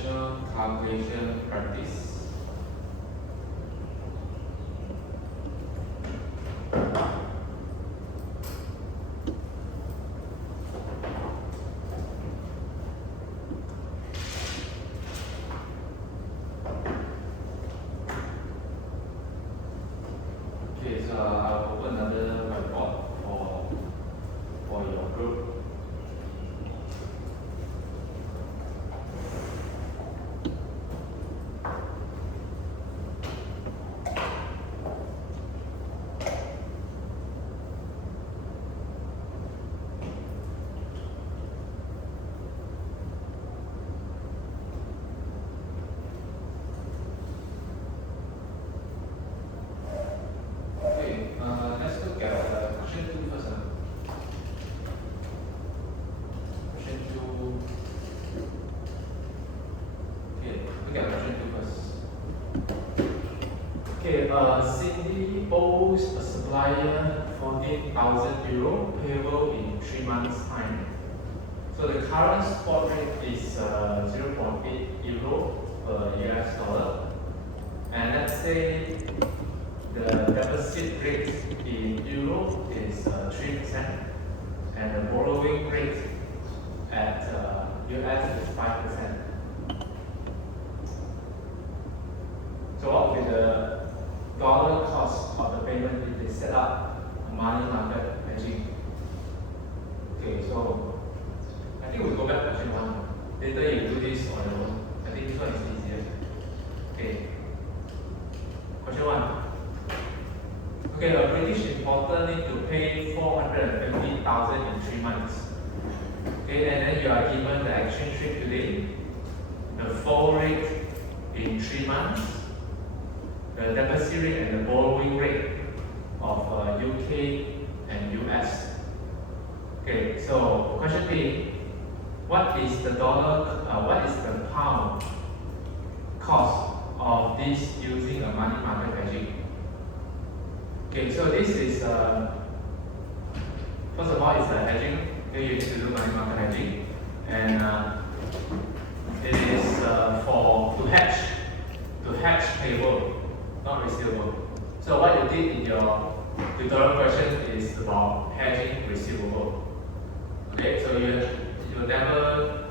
conventional calculation practice. Okay, so I'll open another whiteboard for your group. Let's look at question 2 first. Question 2. Okay, look at question 2 first. Okay, Cindy owes a supplier 14,000 euro payable in 3 months' time. So the current spot rate is 0.8 euro per US dollar. And let's say the deposit rate in euro is 3% and the borrowing rate at US is 5%. So what will be the dollar cost of the payment if they set up a money market hedging? Okay, so I think we'll go back to question 1. Later you do this on your own. I think this one is easier. Okay. Question 1. Okay, a British importer need to pay 450,000 in 3 months. Okay, and then you are given the exchange rate today, the fall rate in 3 months, the deposit rate and the borrowing rate of UK and US. Okay, so question B, what is the pound cost of this using a money market hedging? Okay, so this is first of all it's a hedging. Okay, you need to do money market hedging, and it is to hedge payable, not receivable. So what you did in your tutorial question is about hedging receivable. Okay, so you never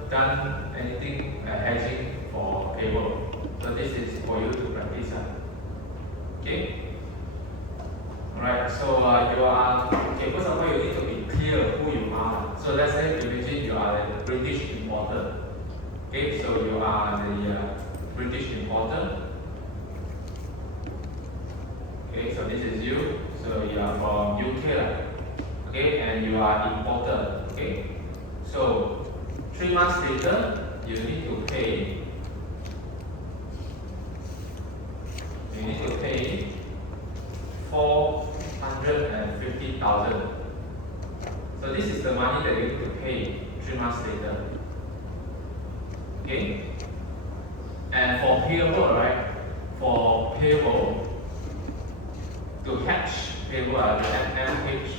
done anything hedging for payable. So this is for you to practice. Okay. Alright, so you are, okay, first of all you need to be clear who you are. So let's say imagine you are the British importer. Okay, so you are the British importer. Okay, so this is you. So you are from UK. Okay, and you are importer. Okay, so 3 months later you need to pay. You need to pay 450,000. So this is the money that you need to pay 3 months later. Okay? And for payable, right? For payable, to hedge payable, the MM page.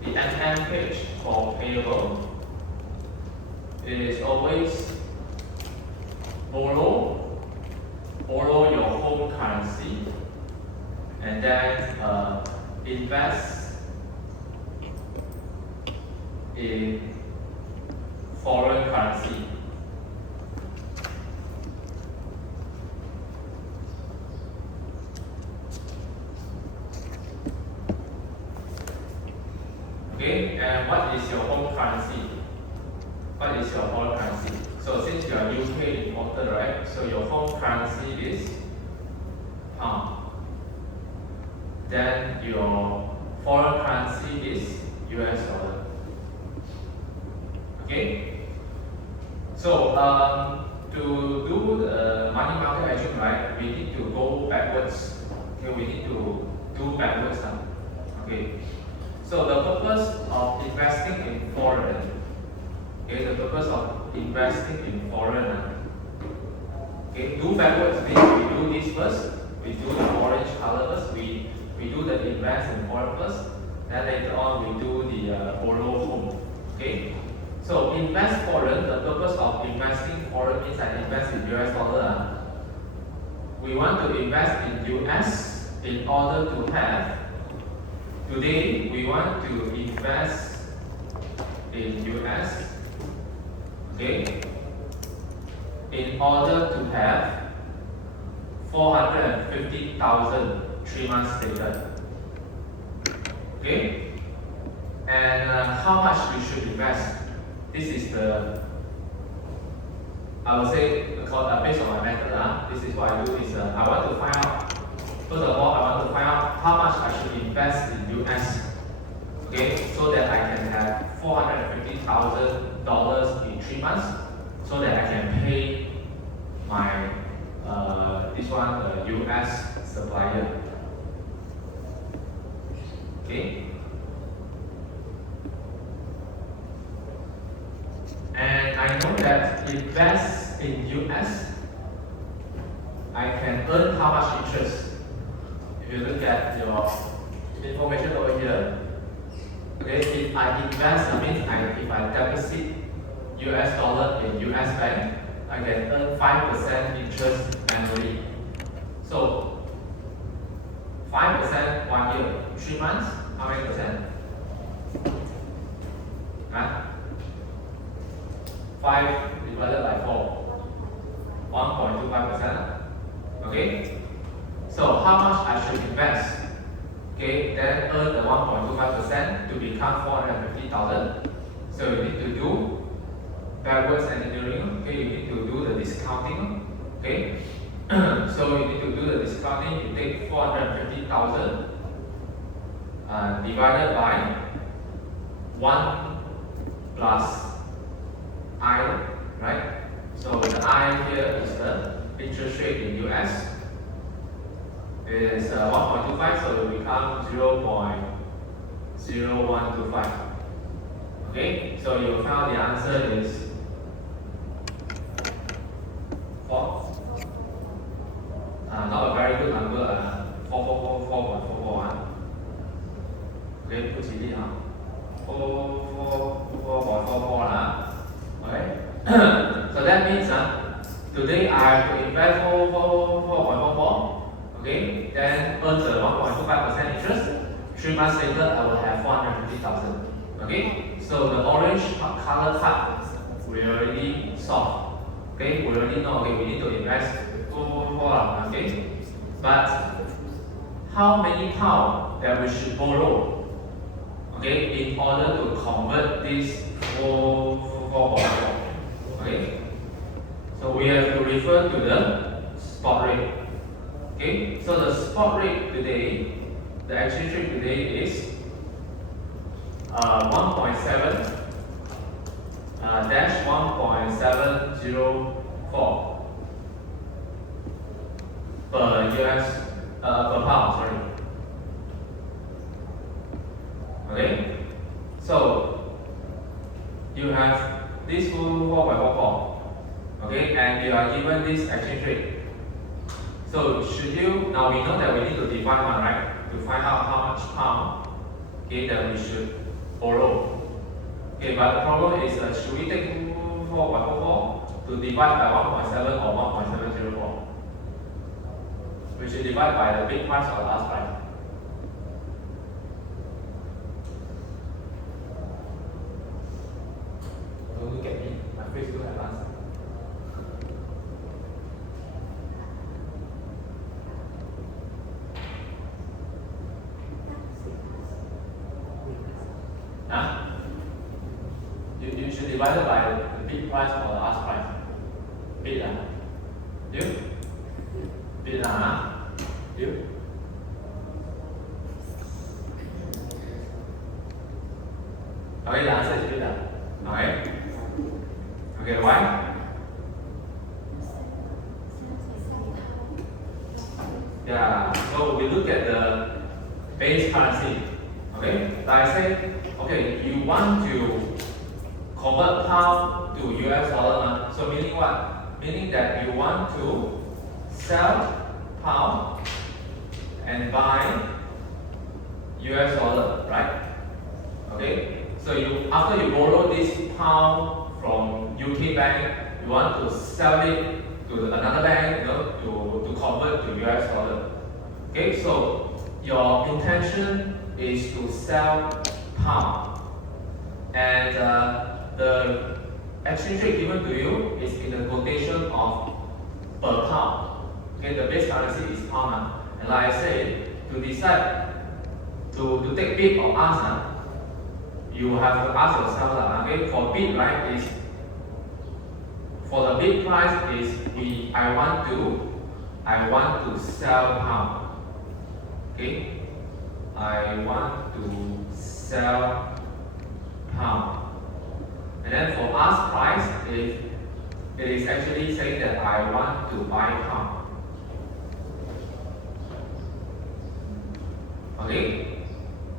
The MM page for payable is always borrow your home currency and then invest in foreign currency. Okay, and what is your home currency? What is your foreign currency? So since you are UK importer, right? So your home currency is pound. Then your foreign currency is US dollar. Okay? So to do the money market hedging, right, we need to go backwards. Okay, we need to do backwards now. Okay. So the purpose of investing in foreign, okay, the purpose of investing in foreign, okay, do backwards means we do this first, we do the orange color first, we do the invest in foreign first, then later on we do the borrow home. Okay, so invest foreign, the purpose we want to invest in US in order to have. Today we want to invest in US, okay, in order to have 450,000 3 months later. Okay? And how much we should invest? This is I would say, based on my method, this is what I do is I want to find out, first of all, I want to find out how much I should invest in US, okay, so that I can have $450,000 in 3 months, so that I can pay my US supplier. Okay. And I know that invest in US, I can earn how much interest? If you look at your information over here, okay, if I invest, that means if I deposit US dollar in US bank, I can earn 5% interest annually. So 5% 1 year, 3 months, how many percent? 5 divided by 4, 1.25%. Okay? So how much I should invest? Okay, then earn the 1.25% to become 450,000. So you need to do backwards engineering. Okay, you need to do the discounting. Okay? So you need to do the discounting. You take 450,000 divided by 1 plus I, right? So the I here is the interest rate in US. It is 1.25, so it will become 0.0125. Okay, so you found the answer is 4. Not a very good number, 4.441. Okay, 不吉利啊 4.44 啦 Okay, so that means today I have to invest 4.44, okay, then earn the 1.25% interest. 3 months later, I will have 450,000. Okay, so the orange color part we already solved. Okay, we already know. Okay, we need to invest 4.44. Okay, but how many pounds that we should borrow? Okay, in order to convert this 4.44. Okay, so we have to refer to the spot rate. Okay, so the spot rate today, the exchange rate today is 1.7 dash 1.704 per pound. Sorry. Okay, so you have this 4.44. Okay, and you are given this exchange rate. So should you, now we know that we need to define one, right? To find out how much pound, okay, that we should borrow. Okay, but the problem is, should we take 4.44 to divide by 1.7 or 1.704? We should divide by the big price or the last price. Don't look at me, my face don't have answer. You should divide it by the big price or the last price. Bid You? Bid You? Okay, the answer is bid Okay? Okay, why? Yeah, so we look at the base currency. Okay, like I say, okay, you want to convert pound to US dollar. So meaning what? Meaning that you want to sell pound and buy US dollar, right? Okay, so after you borrow this pound from UK bank, you want to sell it to another bank, to convert to US dollar. Okay, so your intention is to sell pound, and the exchange rate given to you is in the quotation of per pound. Okay, the base currency is pound, and like I said, to decide to take bid or ask, you have to ask yourself, okay, for bid, right, is for the bid price is I want to sell pound. Okay, I want to sell pound. And then for ask price, if it is actually saying that I want to buy pound. Okay,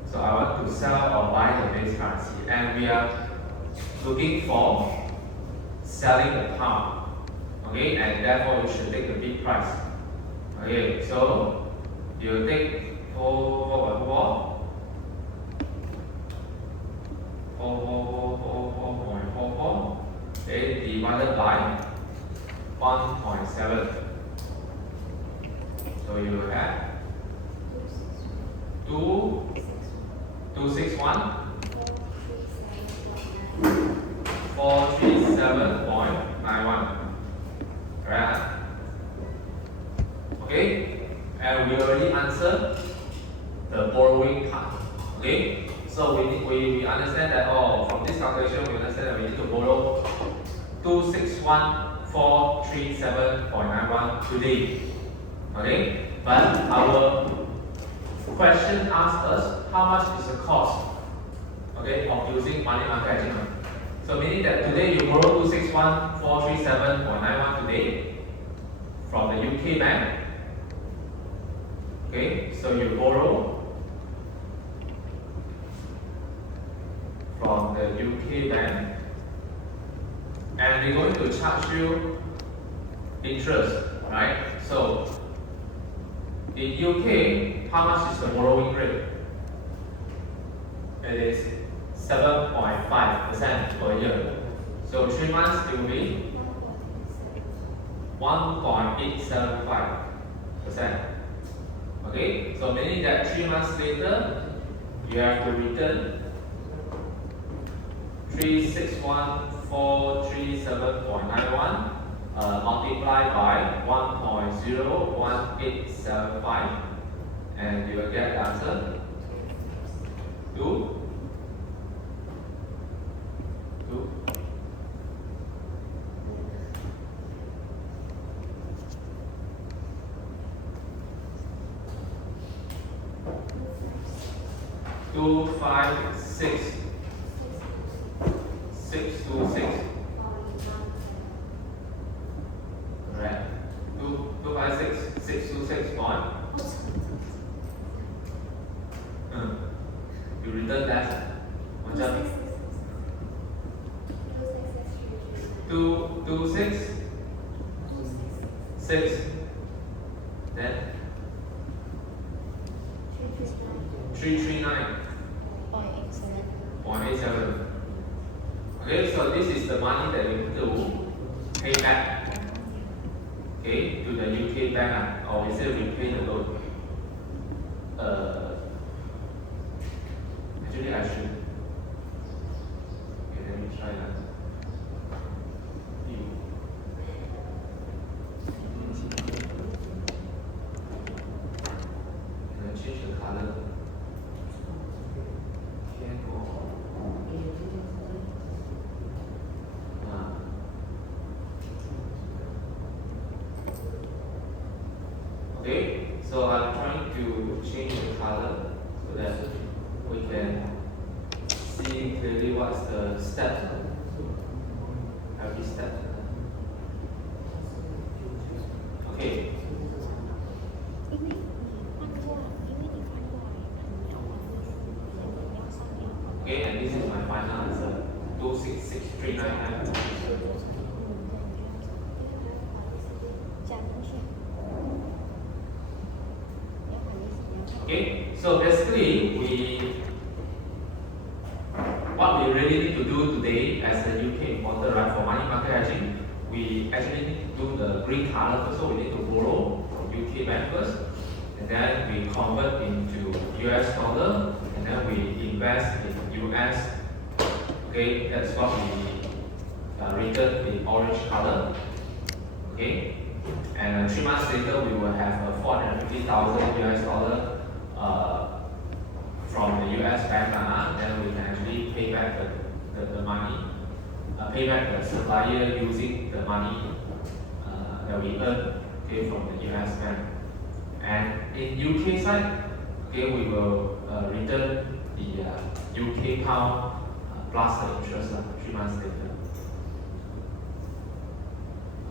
so I want to sell or buy the base currency, and we are looking for selling the pound. Okay, and therefore you should take the bid price. Okay, so you take 4.44, okay, divided by 1.7. So you have 261 437.91. Right? Okay, and we already answered the borrowing part. Okay, so we understand that from this calculation we understand that we need to borrow 261,437.91 today. Okay, but our question asks us how much is the cost, okay, of using money market hedging. So meaning that today you borrow 261,437.91 today from the UK bank. Okay, so you borrow from the UK bank, and we're going to charge you interest, right? So in UK, how much is the borrowing rate? It is 7.5% per year. So 3 months it will be 1.875%. Okay, so meaning that 3 months later, you have to return 361,437.91 multiplied by 1.01875, and you will get the answer to 256,626. Correct. 256,626 point. You return that. Macam 226 6. Then 339.87. Okay, so this is the money that we need to pay back, okay, to the UK bank, or we say repay the loan. Actually, I should. Okay, let me try that. Can I change the color? Okay, so I'm trying to change the color so that we can see clearly what's the step, every step. Okay. Okay, and this is my final answer, 266,399. Okay, so basically what we really need to do today as a UK importer, right, for money market hedging, we actually need to do the green color first, so we need to borrow from UK bank first, and then we convert into US dollar, and then we invest in US. Okay, that's what we written in orange color. Okay, and 3 months later we will have 450,000 US dollar from the US bank, then we can actually pay back the money, pay back the supplier using the money that we earn, okay, from the US bank. And in UK side, okay, we will return the UK pound plus the interest 3 months later.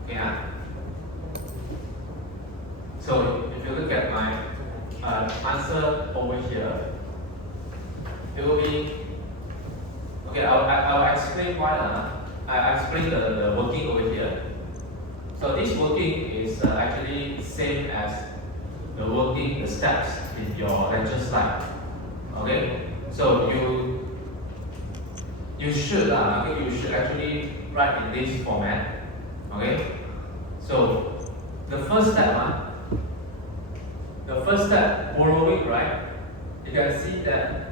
Okay, so if you look at my answer over here, it will be, okay, I'll explain why. I explain the working over here. So this working is actually same as the working, the steps in your lecture slide. Okay, so you should actually write in this format. Okay, so the first step, borrowing, right? You can see that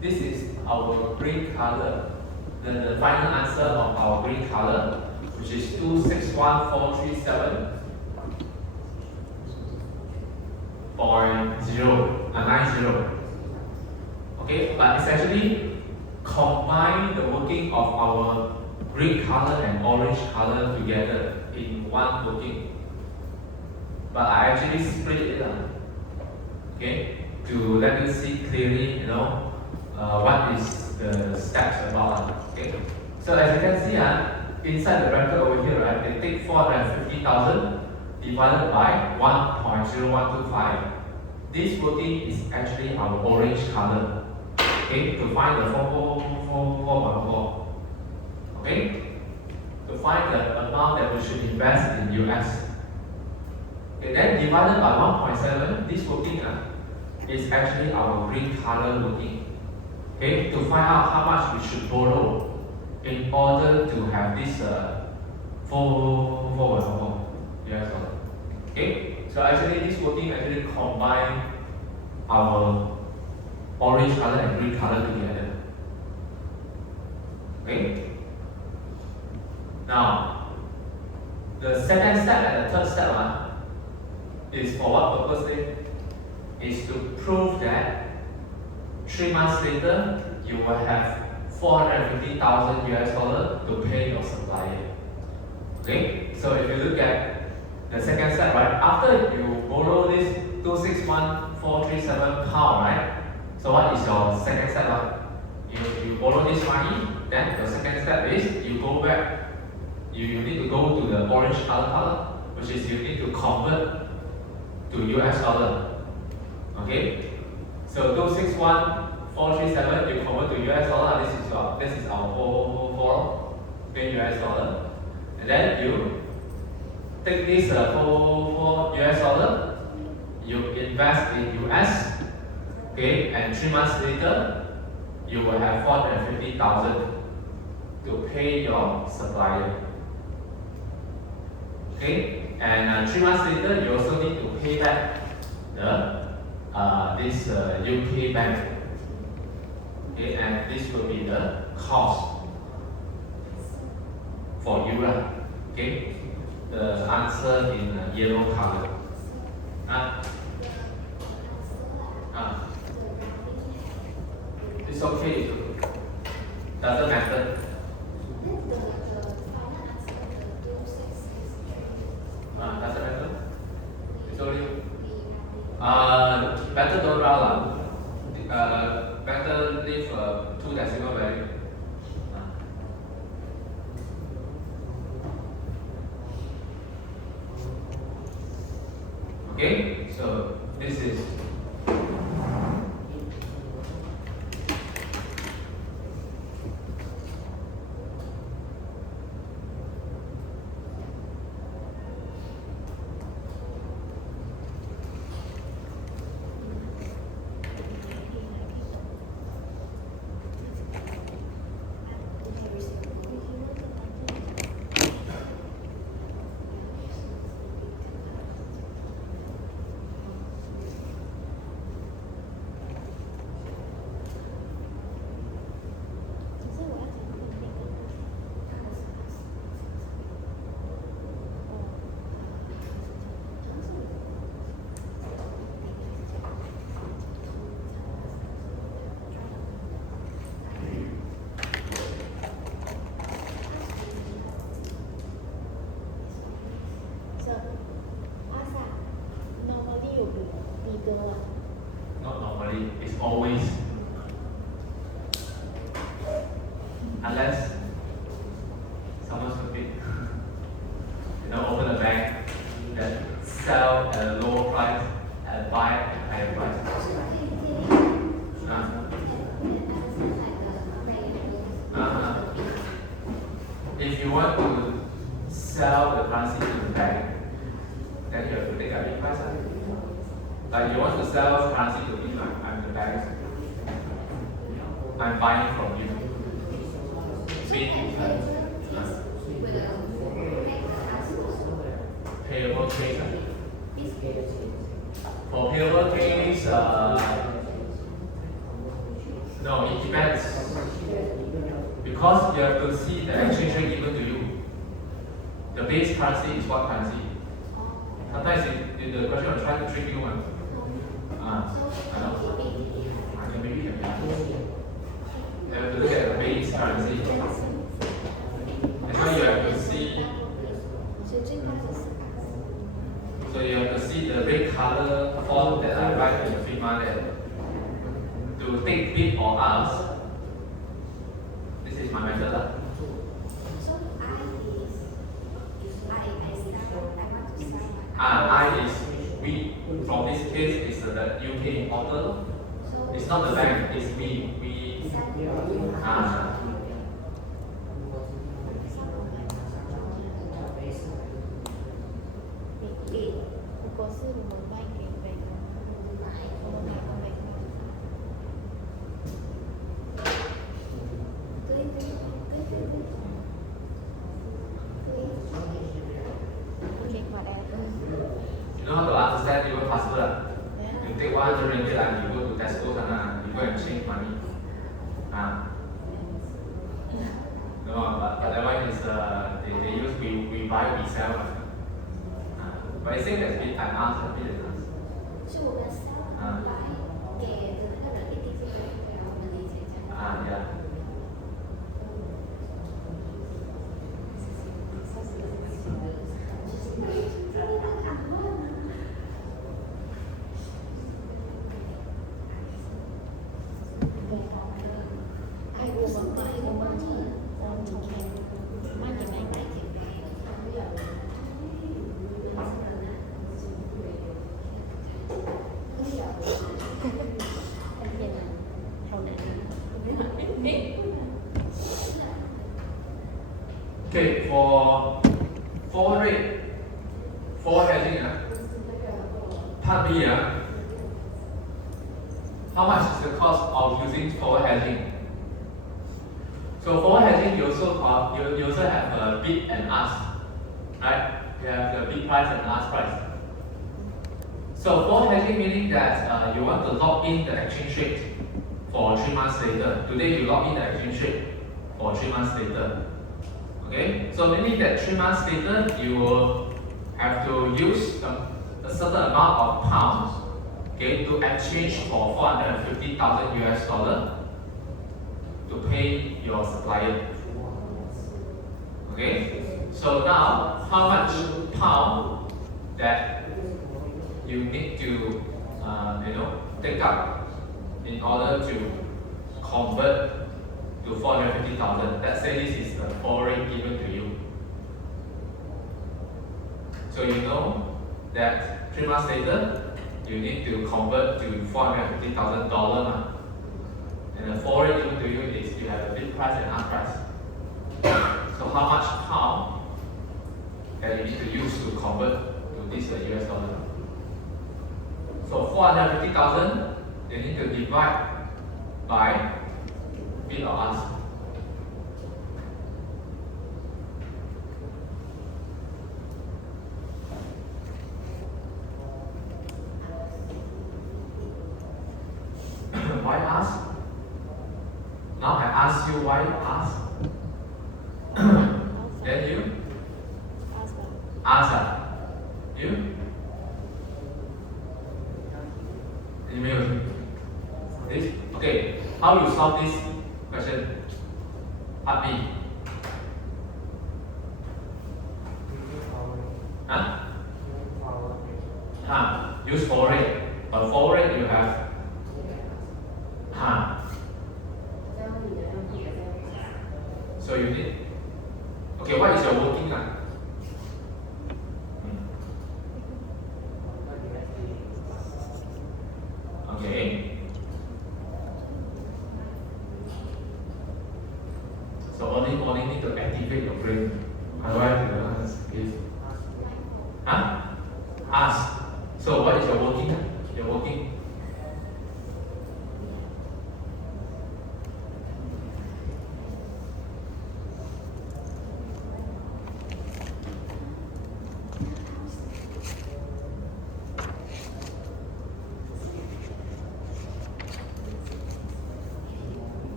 this is our green color, the final answer of our green color, which is 261,437.90. Okay, but it's actually combine the working of our green color and orange color together in one working. But I actually split it up, okay, to let you see clearly, what is the steps about. Okay, so as you can see, inside the bracket over here, right, they take 450,000 divided by 1.0125. This working is actually our orange color. Okay, to find the 44414. Okay, to find the amount that we should invest in US. Okay, then divided by 1.7, this working is actually our green color working. Okay, to find out how much we should borrow in order to have this 444 US dollar. Okay, so actually this working actually combine our orange color and green color together. Okay. Now, the second step and the third step is for what purpose then? Is to prove that 3 months later you will have 450,000 US dollar to pay your supplier. Okay, so if you look at the second step, right, after you borrow this 261,437 pound, right? So what is your second step? You borrow this money, then the second step is you go back. You need to go to the orange color, which is you need to convert to US dollar. Okay, so 261,437 you convert to US dollar. This is our 444 US dollar, and then you take this 444 US dollar, you invest in US. Okay, and 3 months later you will have 450,000 to pay your supplier. Okay, and 3 months later you also need to pay back this UK bank. Okay, and this will be the cost for you. Okay, the answer in yellow color. It's okay. Doesn't matter. Doesn't matter. It's only better don't round. Better leave 2 decimal value. Okay, so this is sell at a lower price and buy at a higher price. If you want to sell the currency to the bank, then you have to take a big price. Like you want to sell currency to me, I'm the bank. I'm buying from you. Payable case. For payable case, no, it depends. Because you have to see the exchange rate given to you. The base currency is what currency? Sometimes the question will try to trick you one. I know. Maybe you have to look at the base currency. That's why you have to see. So you have to see the red color font that I write in the FINMA there. To take bid or ask. This is my method. I is we. From this case, is the UK importer. It's not the bank, it's we. You know how to understand even faster. You take 100 ringgit and you go to Tesco and you go and change money. No, but that one is they use we buy, we sell. But I think that's bit an answer, bit an answer. Yeah. Okay, for forward rate, forward hedging, part B, how much is the cost of using forward hedging? So forward hedging, you also have a bid and ask, right? You have the bid price and ask price. So forward hedging meaning that you want to lock in the exchange rate for 3 months later. Today you lock in the exchange rate for 3 months later. Okay, so meaning that 3 months later you will have to use a certain amount of pounds, okay, to exchange for 450,000 US dollar to pay your supplier. Okay, so now how much pound that you need to take up in order to convert to 450,000. Let's say this is the forward rate given to you. So you know that 3 months later you need to convert to $450,000. And the forward rate given to you is you have a bid price and ask price. So how much pound that you need to use to convert to this US dollar? So 450,000 you need to divide by bid or ask. Why ask? Now I ask you why ask. Then you? Ask. You? This? Okay. How you solve this question? Part B. Use forward rate. But forward rate you have. So you need. Okay, what is your working line? Huh? Us. So what is your working? Your working.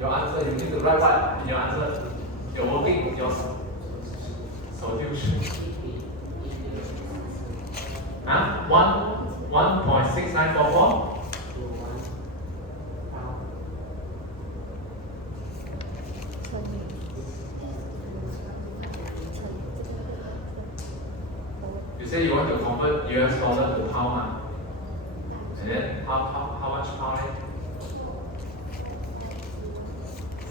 Your answer, you need to write what in your answer. Your working, your solution. Huh? 1.6944? You say you want to convert US dollar to pound, and then how much pound?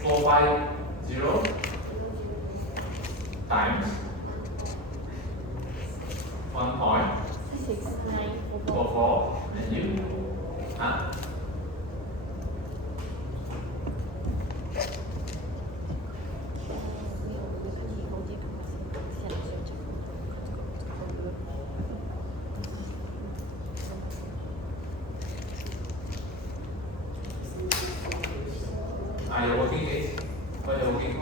450 times 1.6944, and you? Huh? Your working is? What are you working?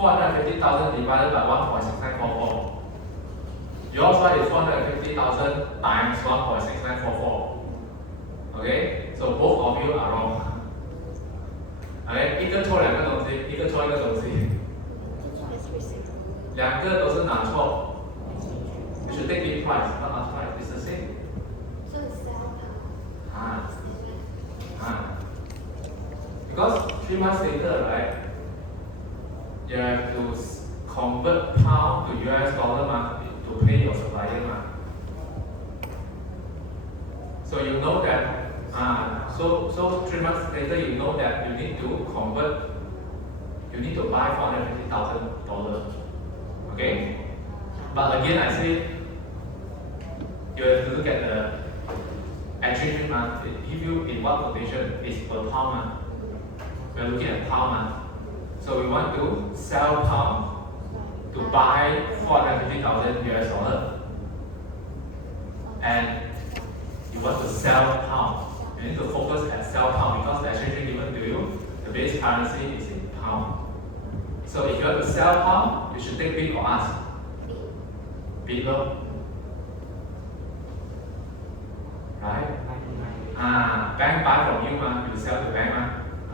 450,000 divided by 1.6944. Yours one is 450,000 times 1.6944. Okay? So both of you are wrong. Okay? 一个错两个东西，一个错一个东西。两个都是拿错。You should take it twice, not not twice. It's the same. Because 3 months later, right, you have to convert pound to US dollar to pay your supplier. So you know that, so 3 months later, you know that you need to convert, you need to buy $450,000. Okay? But again, I say, you have to look at the exchange rate. It give you in what quotation is per pound. We are looking at pound. So we want to sell pound to buy 450,000 US dollar. And you want to sell pound. You need to focus at sell pound because the exchange rate given to you, the base currency is in pound. So if you want to sell pound, you should take bid or ask. Bid low. Right? Bank buy from you, you sell to bank.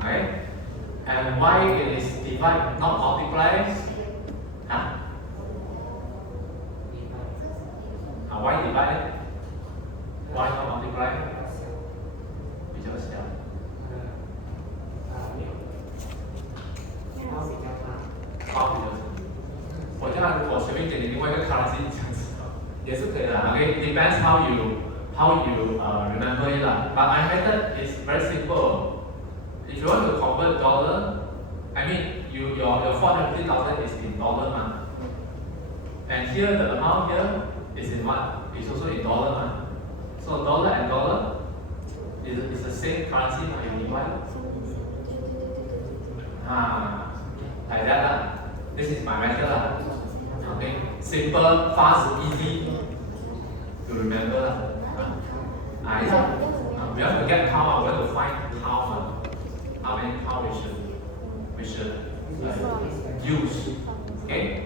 Right? And why it is divide, not multiply? Huh? Why divide? Why not multiply? 比较小。比较小。我这样如果随便给你另外一个 currency 这样子，也是可以的。Okay, depends how you remember it lah. But my method is very simple. If you want to convert dollar, I mean your 450,000 is in dollar and here the amount here is in what? It's also in dollar So dollar and dollar is the same currency you divide. Like that This is my method Okay, simple, fast, easy to remember we have to get pound. We have to find pound. How many pound we should use. Okay.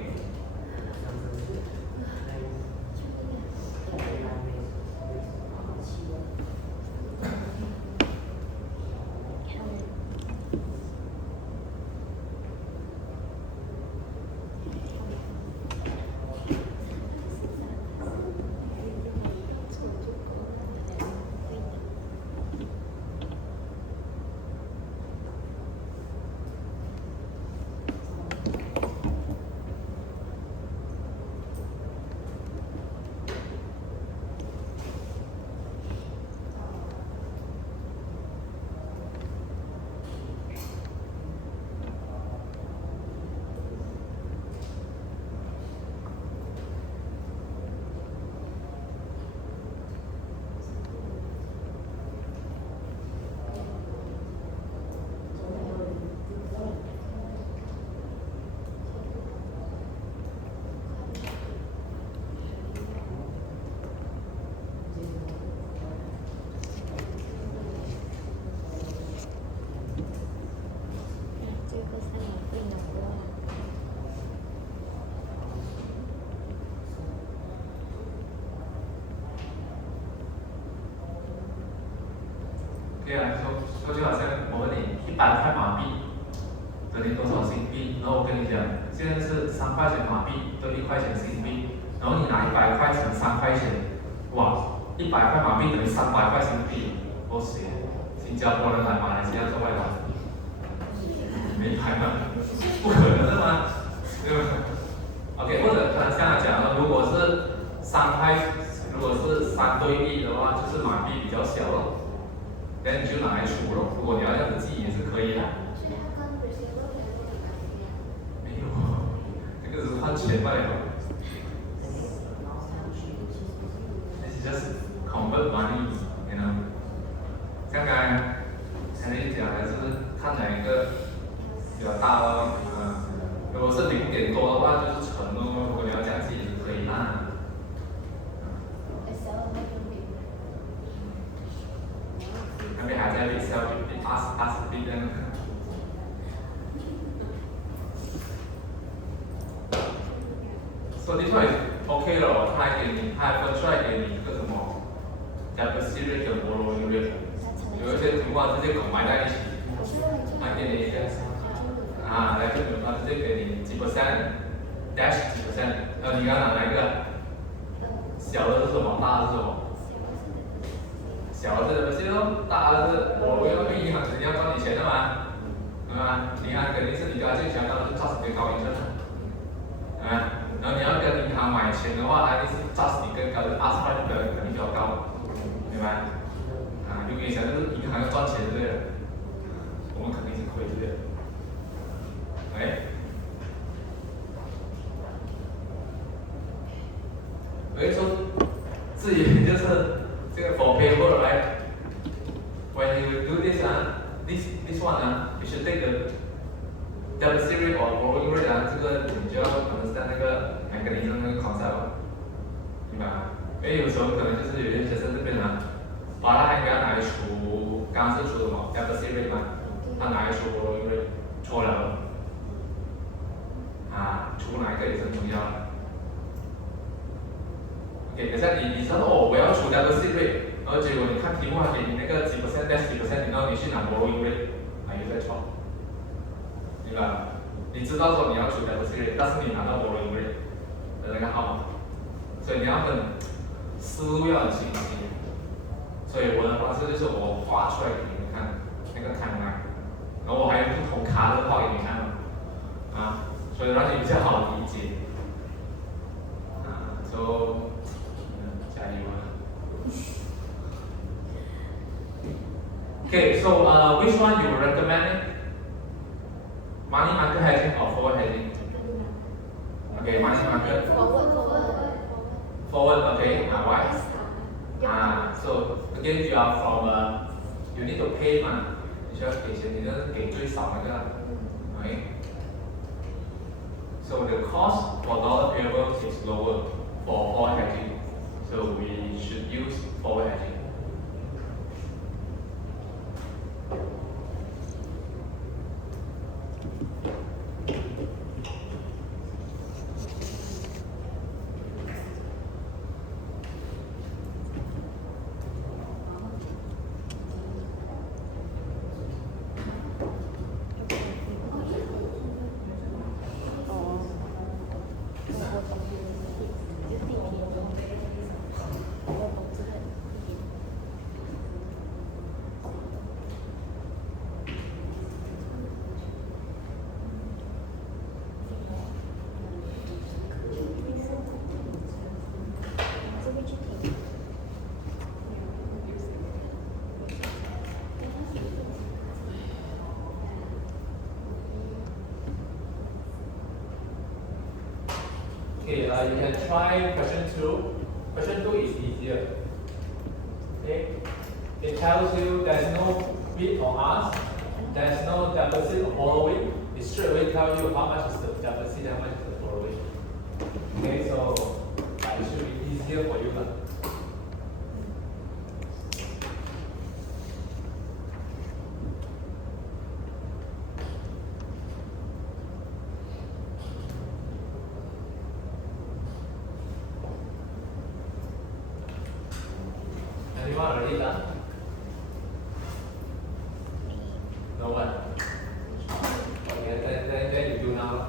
对啊，说就好像我问你100块马币等于多少新币，然后我跟你讲，现在是3块钱马币兑1块钱新币，然后你拿100块乘3块钱，哇，100块马币等于300块新币，我死！新加坡人来马来西亚做外劳，没牌吗？不可能的嘛，对吧？OK， 或者他这样讲了，如果是如果是3对1的话，就是马币比较小咯，那你就拿来除咯。如果你要这样子记也是可以的。没有，这个只是换钱罢了。It's just convert money, you know。像刚才你讲的是看哪一个比较大咯，如果是0点多的话，就是乘咯。如果你要这样记也是可以啦。那边还在Excel pass bit 呢。So this one is OK 了，它还分出来给你一个什么 deposit rate 跟 borrowing rate， 有一些情况直接combine在一起，它给你一个来这里它直接给你几%， dash 几%，你刚刚哪一个？小的是什么？大的是什么？小的是 deposit 咯，大的是borrowing，因为银行肯定要赚你钱的嘛，对吧？银行肯定是你跟他借钱，当然是赚你高利润的，然后你要跟银行买钱的话，它一定是charge你更高的，20%肯定比较高，明白？就跟你讲，就是银行要赚钱，对不对？我们肯定是亏的，说自己就是这个 for payable right? When you do this this one you should take the deposit rate or borrowing rate 这个你就要understand那个mechanism那个 concept， 明白吗？因为有时候可能就是有些学生这边把它还给他拿来除，刚刚是除什么 deposit rate 嘛，他拿来除 borrowing rate 错了，除哪一个也是很重要的。OK， 等下你知道我要除 deposit rate， 然后结果你看题目还给你那个几%、dash 几%，然后你去拿 borrowing rate， 又在错。明白吗？你知道说你要除 deposit rate， 但是你拿到 borrowing rate 的那个号码，所以你要很思路要很清晰。所以我的方式就是我画出来给你们看那个 timeline， 然后我还有不同卡的画给你看所以让你比较好理解。加油啊！ Okay, so which one you would recommend? Money market hedging or forward hedging? Okay, money market. Forward, okay. Why? So again, you are from you need to pay 嘛，你需要给钱，你就是给最少那个，okay. So the cost for dollar payable is lower for forward hedging. So we should use forward hedging. Okay, you can try question 2. Question 2 is easier. Okay, it tells you there's no bid or ask, there's no deposit or borrowing. It straight away tells you how much is the deposit, how much is the borrowing. Okay, so it should be easier for you. Anyone already done? No one. Okay, then you do now.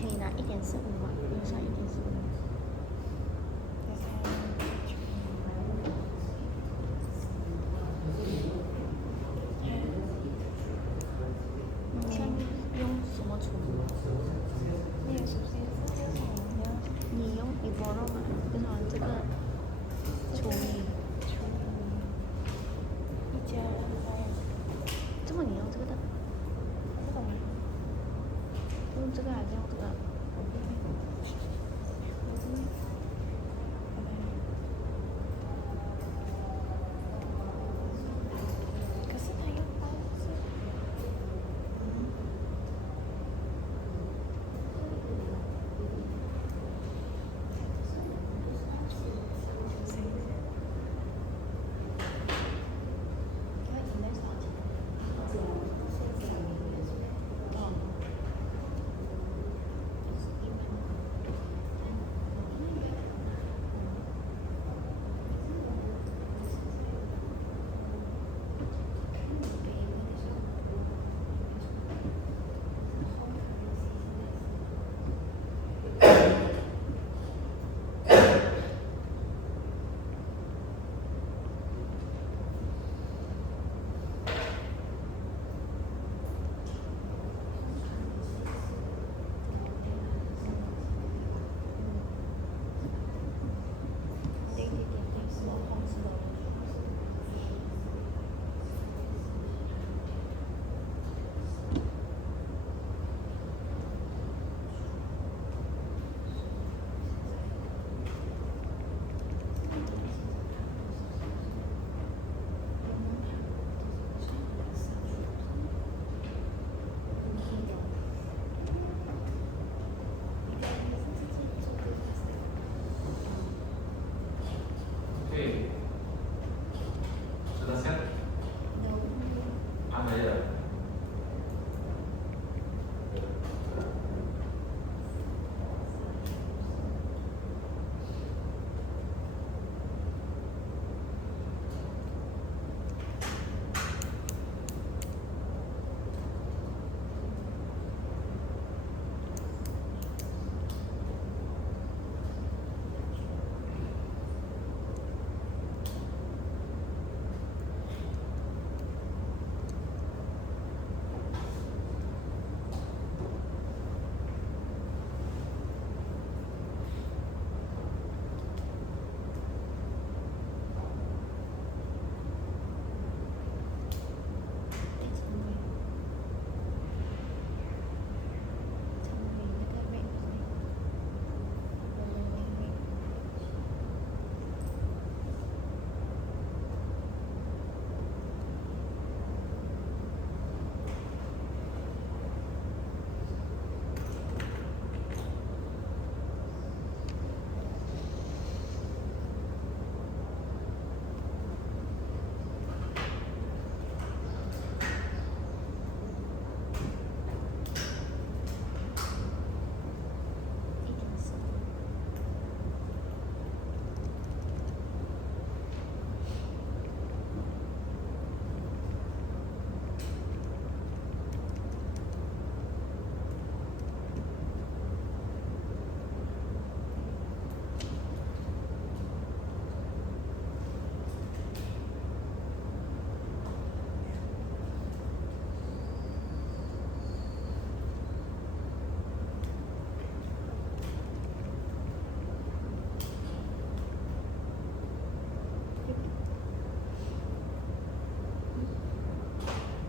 可以拿1.45嘛，用上这个还是用这个？可是它又包着。对，是的，先安排的。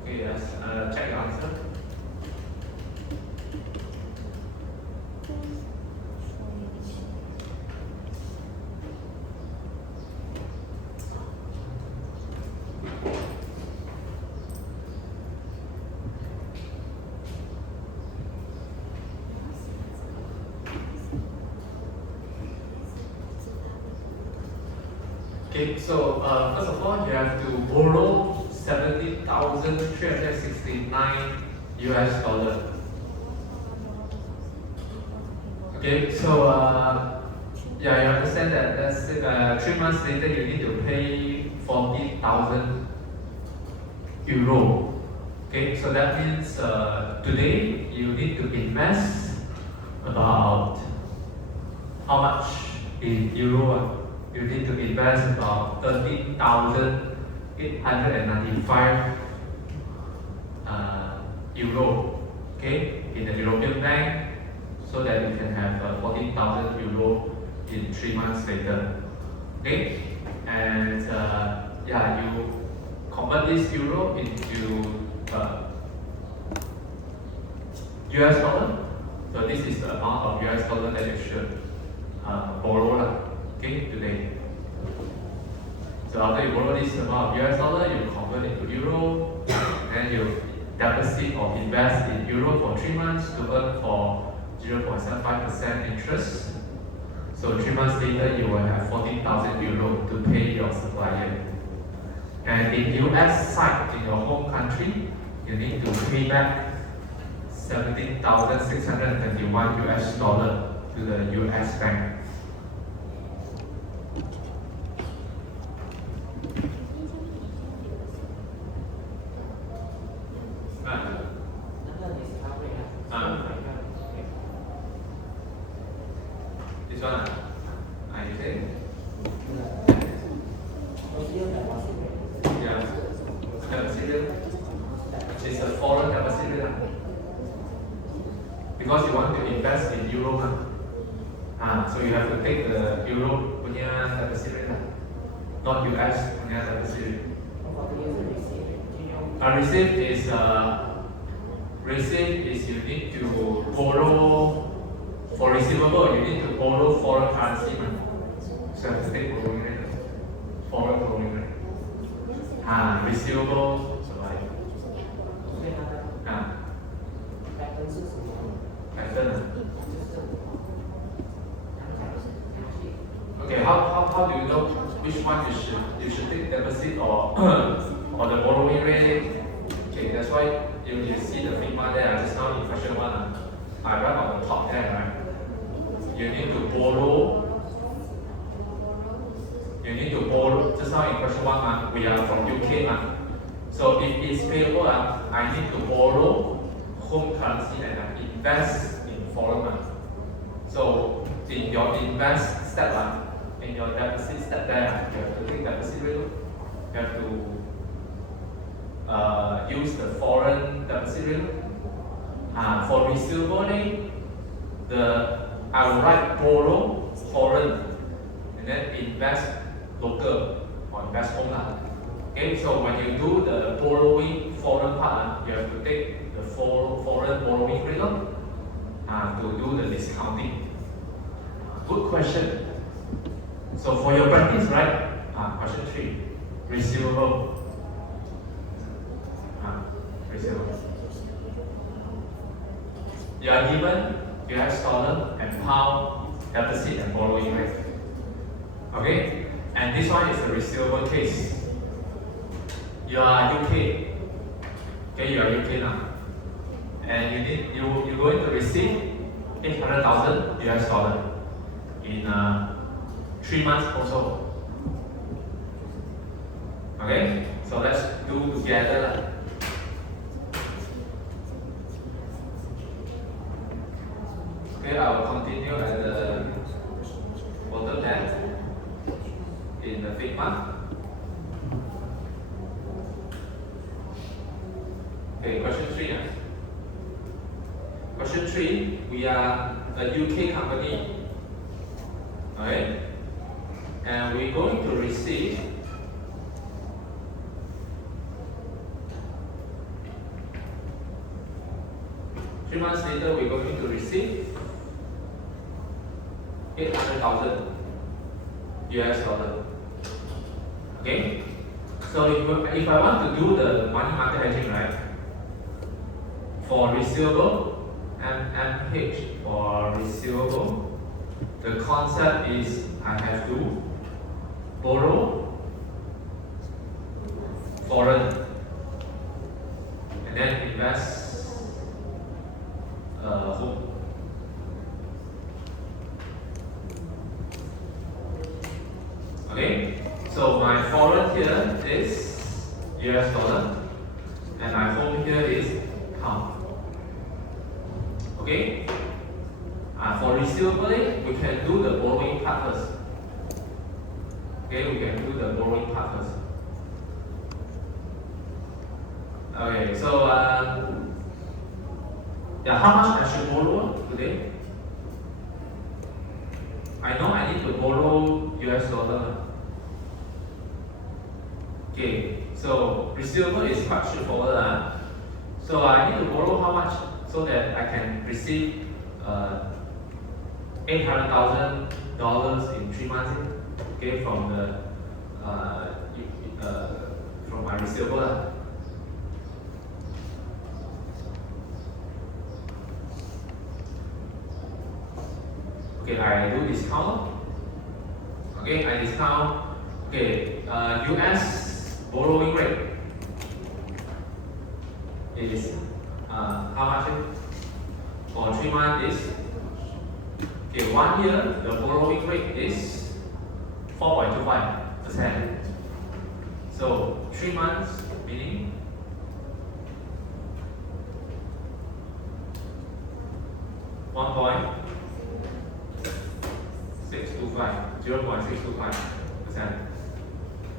Okay, let's check your answer. Okay, so first of all, you have to borrow 70,369 US dollar. Okay, so yeah, you understand that that's 3 months later you need to pay 40,000 euro. Okay, so that means today you need to invest about how much in euro? You need to invest about 13,895 euro, okay, in the European bank, so that you can have 14,000 euro in 3 months later, okay, and yeah, you convert this euro into US dollar, So this is the amount of US dollar that you should borrow lah, okay, today. So after you borrow this amount of US dollar, you convert it to euro, then you deposit or invest in euro for 3 months to earn for 0.75% interest. So 3 months later, you will have 14,000 euro to pay your supplier. And in US side, in your home country, you need to pay back 17,621 US dollar to the US bank. This one, you say? Yeah. Deposit rate. It's a foreign deposit rate. Because you want to invest in euro, so you have to take the euro punya deposit rate, not US punya deposit rate. Receive is you need to borrow. For receivable, you need to borrow foreign currency, so you have to take borrowing rate, foreign borrowing rate. Receivable, survive. Pattern. Okay, how do you know which one you should take deposit or the borrowing rate? Okay, that's why you see the FIGMA there. Just now in question 1, I write on the top there, right? You need to borrow. Just now in question 1, we are from UK. So if it's payable, I need to borrow home currency and invest in foreign. So in your invest step, in your deposit step there, you have to take deposit rate. You have to use the foreign deposit rate. For receivable rate, I will write borrow foreign and then invest local or invest home. Okay, so when you do the borrowing foreign part, you have to take the foreign borrowing rate to do the discounting. Good question. So for your practice, right? Question 3, receivable. Receivable. You are given US dollar and pound deposit and borrowing rate. Okay? And this one is a receivable case. You are UK. Okay, you are UK now. And you're going to receive 800,000 US dollar in 3 months also. Okay? So let's do together. Okay, I will continue at the bottom left in the FIGMA. Okay, question 3. Question 3, we are a UK company. Okay? And we're going to receive Three months later, we're going to receive 800,000 US dollar. Okay? So if I want to do the money market hedging, right? For receivable, MH for receivable, the concept is I have to borrow foreign and then invest home. Okay, so my foreign here is US dollar and my home here is pound. Okay, for receivable, we can do the borrowing part first. Okay, we can do the borrowing part first. Okay, so how much I should borrow today? I know I need to borrow US dollar. Okay, so receivable is quite straightforward. So I need to borrow how much so that I can receive $800,000 in 3 months, okay, from my receivable. Okay, I do discount. Okay, I discount. Okay, US borrowing rate is how much? For 3 months is okay. 1 year the borrowing rate is 4.25%. So 3 months meaning 0.625%.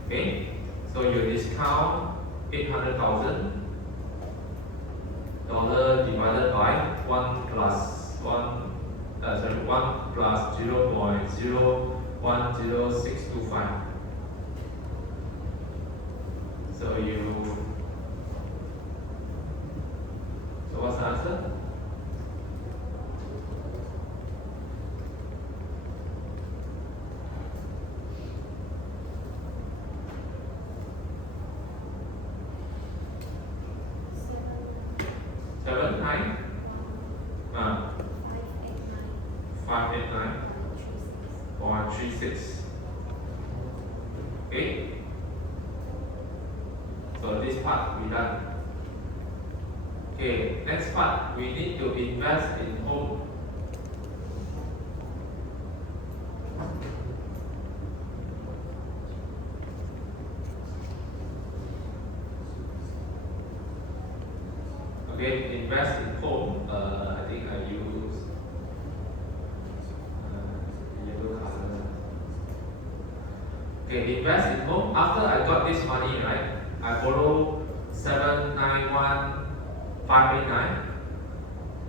Okay, so you discount $800,000 divided by 1 plus 0.010625. So what's the answer? Seven, nine, 589.36. Okay. So this part we done. Okay, next part we need to invest in home. Okay, invest in home. I think I use yellow color. Okay, invest in home. After I got this money, right? I borrow 791,589.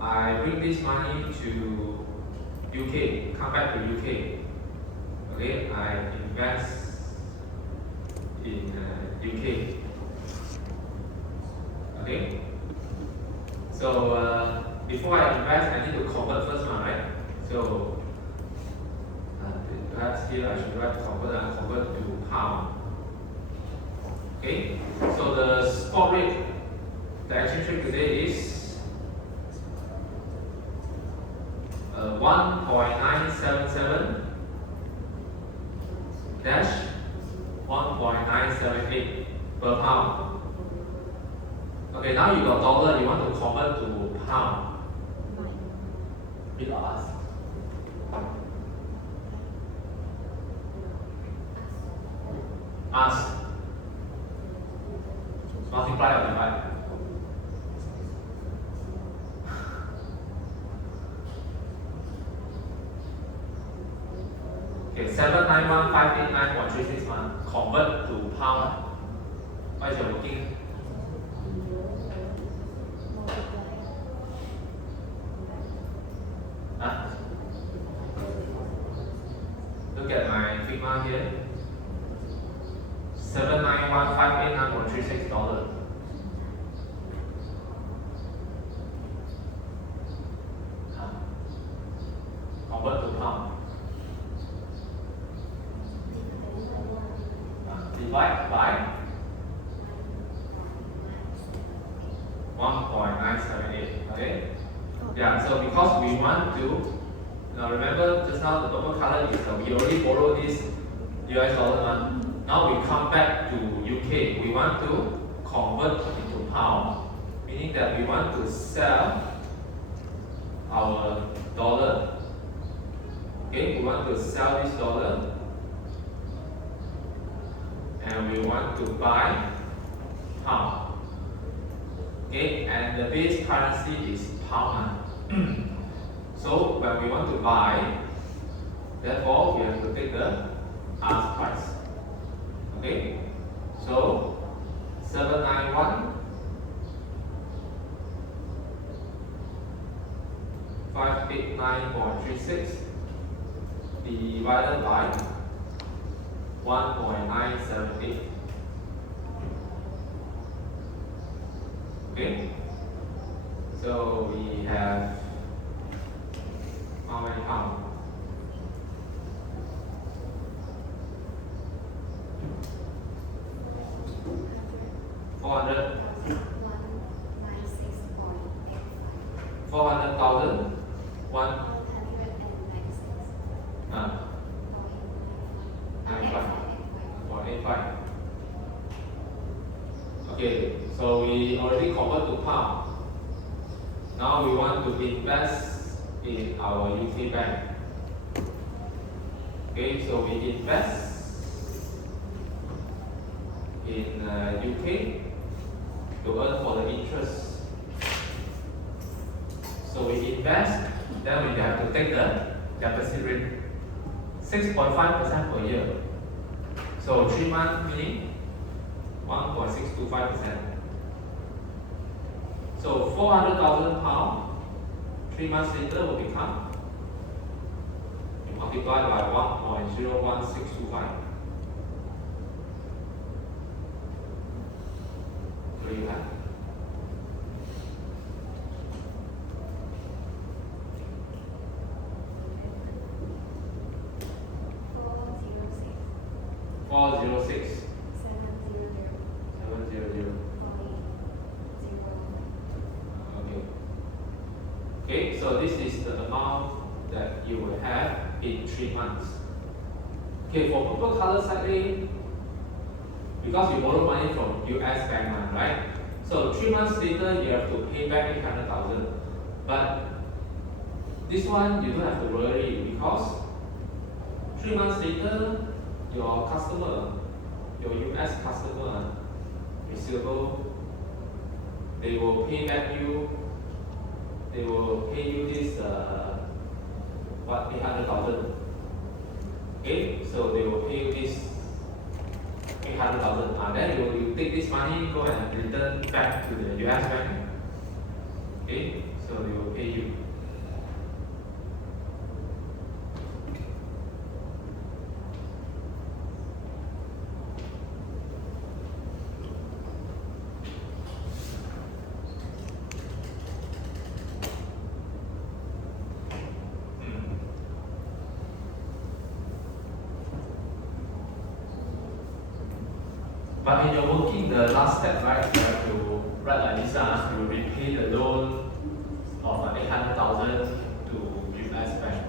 I bring this money to UK. Come back to UK. Okay, I invest in UK. Okay. So before I invest, I need to convert first one, right? So perhaps here I should write convert to pound. Okay. So the spot rate, the exchange rate today is 1.977 dash 1.978 per pound. Okay, now you got dollar, you want to convert to pound. Bid or ask? Ask. Multiply or divide? Okay, 791,589.361. Convert to pound. What is your working? Look at my Figma here. $791,589.36. Convert to pound. Divide by 1.978. Okay? Yeah, so because we want to now remember just now the purple color is we already borrowed this US dollar one. Now we come back to UK. We want to convert into pound, meaning that we want to sell our dollar. Okay, we want to sell this dollar and we want to buy pound. Okay, and the base currency is pound. So when we want to buy, therefore we have to take the ask price. Okay, so 791,589.36 divided by 1.978. Okay, so we have pounds. $400,000. 485. Okay, so we already convert to pound. Now we want to invest in our UK bank. Okay, so we invest in UK to earn for the interest. So we invest, then we have to take the deposit rate 6.5% per year. So 3 months meaning 1.625%. So 400,000 pounds, 3 months later will become, you multiply by 1.01625. So you have $406,700. Okay. Okay, so this is the amount that you will have in 3 months. Okay, for purple color side A, because you borrow money from US bank, right? So 3 months later, you have to pay back 800,000. But this one, you don't have to worry because 3 months later, your customer, your US customer, receivable, they will pay back you, they will pay you this, 800,000. Okay, so they will pay you this 800,000. Then you take this money, go and return back to the US bank. Okay, so they will pay you. But in your working, the last step, right, you have to write like this, you repay the loan of 800,000 to US bank.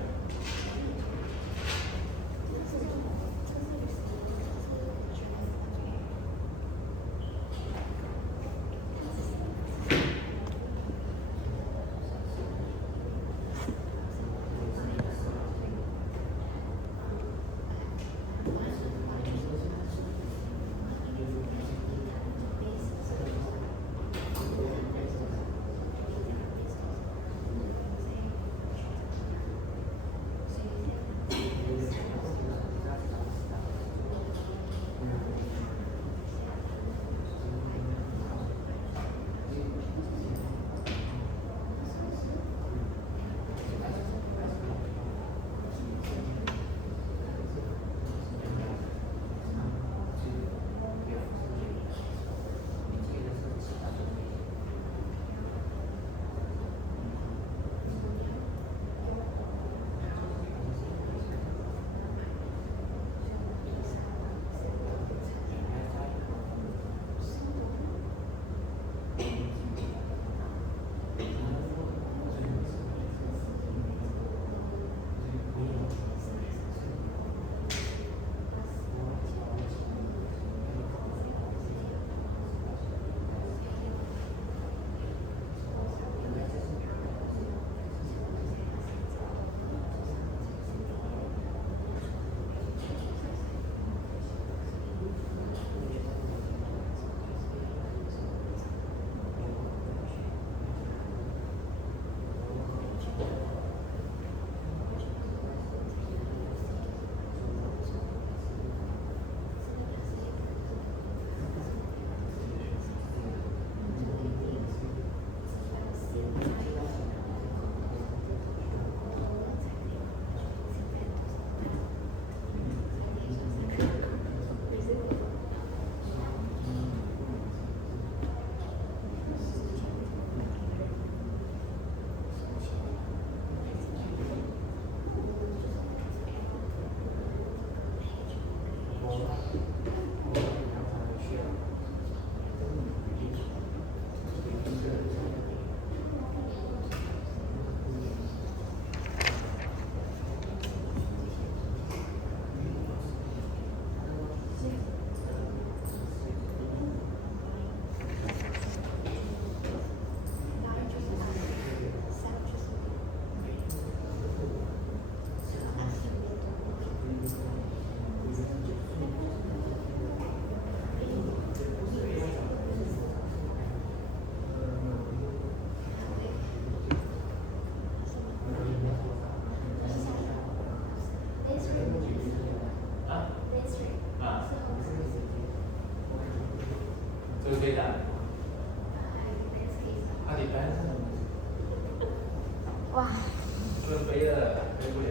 飞的飞不了。